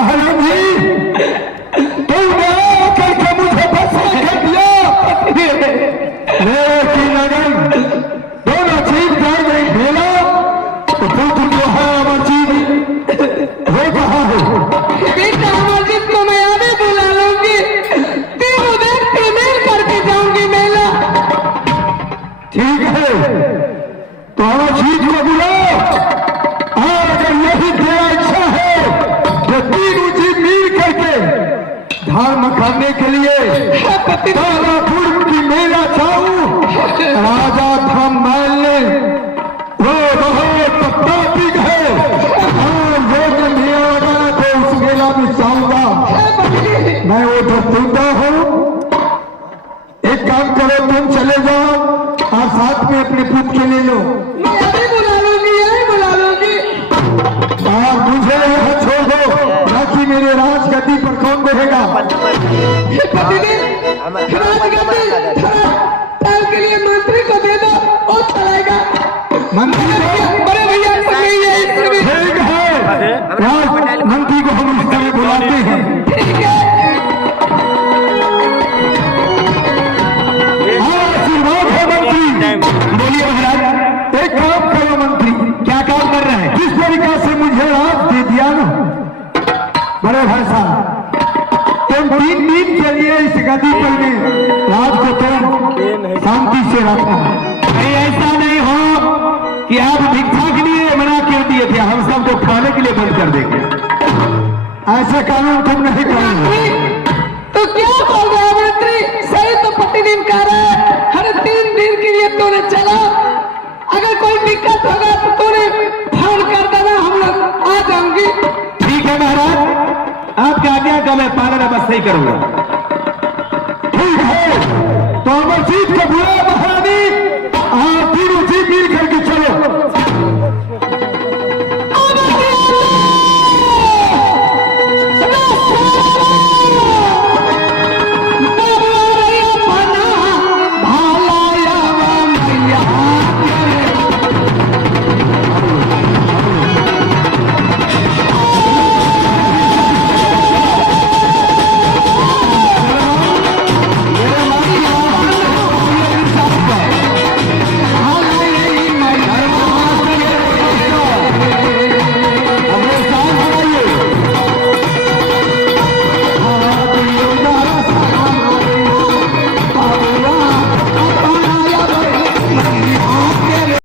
महारानी तुमने करके मुझे फंसा कर दिया, लेकिन अगर दोनों चीज कर गई खेला तो तुम जो है अमर चीज वो कहा है? बेटा अमरजीत को मैं अभी बुला लूंगी, तीनों व्यक्ति मिल करके जाऊंगी मेला। ठीक है तो अमर चीज को बुलाओ, और अगर यही तेरा इच्छा है कि तीनों चीज मिल करके धर्म करने के लिए तारापुर की मेला जाऊं, राजा धर्ममल ने वो बहुत प्रतापिक है और वो मैं मेला गया तो उस मेला में जाऊंगा। मैं वो दस्तूता हूँ। एक काम करो, तुम चले जाओ और साथ में अपने पुत्र के ले लो मैं अभी बुला लूंगी, यही बुला लूंगी। और मुझे यहाँ छोड़ दो, बाकी मेरे राजगद्दी पर कौन रहेगा? टाइम के लिए मंत्री को दे दो और चलाएगा। मंत्री को बड़े भैया को नहीं है इसमें। ठीक है, मंत्री को हम इस तरह बुलाते हैं। ठीक है आशीर्वाद है मंत्री। बोलिए महाराज। एक काम करो मंत्री। क्या काम कर रहे हैं? जिस तरीका से मुझे राज दे दिया ना बड़े भाई साहब, तुम 3 दिन के लिए इस गद्दी पर में राज को तुम शांति से रखना। नहीं ऐसा नहीं हो कि आप भिक्षा के लिए मना कर दिए थे, हम सबको खाने के लिए बंद कर देंगे। ऐसा कानून तुम नहीं करोगे। तो क्या बोल रहा है मंत्री? सही तो प्रतिदिन कह रहा है, हर 3 दिन के लिए तूने चला। अगर कोई दिक्कत होगा तो तूने फोन कर देना, हम लोग आ जाऊंगी। ठीक है महाराज, आपकी आज्ञा का मैं पालन अवश्य ही करूंगा। ठीक है तो अमरजीत को बुलाओ महारानी।